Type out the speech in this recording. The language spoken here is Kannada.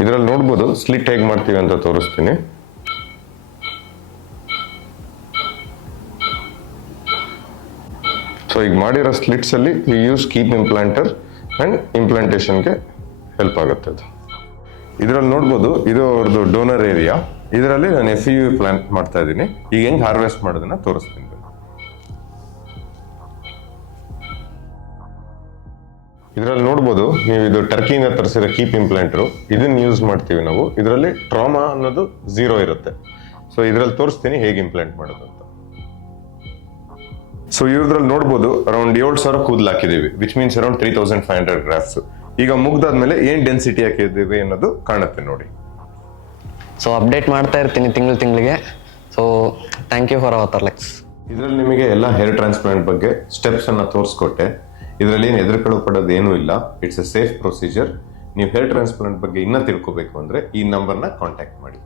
ಇದರಲ್ಲಿ ನೋಡ್ಬೋದು ಸ್ಲಿಟ್ ಹೇಗೆ ಮಾಡ್ತೀವಿ ಅಂತ ತೋರಿಸ್ತೀನಿ. ಸೊ ಈಗ ಮಾಡಿರೋ ಸ್ಲಿಟ್ಸ್ ಅಲ್ಲಿ we use keep implanter and ಇಂಪ್ಲಾಂಟೇಶನ್ಗೆ ಹೆಲ್ಪ್ ಆಗುತ್ತೆ ಅದು. ಇದರಲ್ಲಿ ನೋಡ್ಬೋದು ಇದು ಅವ್ರದ್ದು ಡೋನರ್ ಏರಿಯಾ. ಇದರಲ್ಲಿ ನಾನು FEU ಪ್ಲಾಂಟ್ ಮಾಡ್ತಾ ಇದ್ದೀನಿ. ಈಗ ಹೆಂಗ್ ಹಾರ್ವೆಸ್ಟ್ ಮಾಡೋದನ್ನ ತೋರಿಸ್ತೀನಿ. ಇದರಲ್ಲಿ ನೋಡ್ಬೋದು ನೀವು ಇದು ಟರ್ಕಿಯಿಂದ ತರಿಸಿರೋ ಕೀಪ್ ಇಂಪ್ಲಾಂಟರು. ಇದನ್ನ ಯೂಸ್ ಮಾಡ್ತೀವಿ ನಾವು. ಇದರಲ್ಲಿ ಟ್ರಾಮಾ ಅನ್ನೋದು 0 ಇರುತ್ತೆ. ಸೊ ಇದರಲ್ಲಿ ತೋರಿಸ್ತೀನಿ ಹೇಗೆ ಇಂಪ್ಲಾಂಟ್ ಮಾಡೋದು ಅಂತ. ಸೊ ಇವ್ರದ್ರಲ್ಲಿ ನೋಡ್ಬೋದು ಅರೌಂಡ್ 7,000 ಕೂದಲು ಹಾಕಿದೀವಿ, ವಿಚ್ ಮೀನ್ಸ್ ಅರೌಂಡ್ 3,500 ಗ್ರಾಫ್ಸ್. ಈಗ ಮುಗ್ದಾದ್ಮೇಲೆ ಏನ್ ಡೆನ್ಸಿಟಿ ಹಾಕಿದ್ದೀವಿ ಅನ್ನೋದು ಕಾಣುತ್ತೆ ನೋಡಿ. ಸೊ ಅಪ್ಡೇಟ್ ಮಾಡ್ತಾ ಇರ್ತೀನಿ ತಿಂಗಳಿಗೆ. So thank you for our ಲೆಕ್ಸ್. ಇದರಲ್ಲಿ ನಿಮಗೆ ಎಲ್ಲ ಹೇರ್ ಟ್ರಾನ್ಸ್ಪ್ಲಾಂಟ್ ಬಗ್ಗೆ ಸ್ಟೆಪ್ಸ್ ಅನ್ನ ತೋರಿಸ್ಕೊಟ್ಟೆ. ಇದರಲ್ಲಿ ಏನು ಹೆದರ್ಕೊಳ್ಳೋ ಪಡೋದು ಏನೂ ಇಲ್ಲ. It's A safe procedure. ನೀವು ಹೇರ್ ಟ್ರಾನ್ಸ್ಪ್ಲಾಂಟ್ ಬಗ್ಗೆ ಇನ್ನೂ ತಿಳ್ಕೋಬೇಕು ಅಂದ್ರೆ ಈ ನಂಬರ್ನ ಕಾಂಟ್ಯಾಕ್ಟ್ ಮಾಡಿ.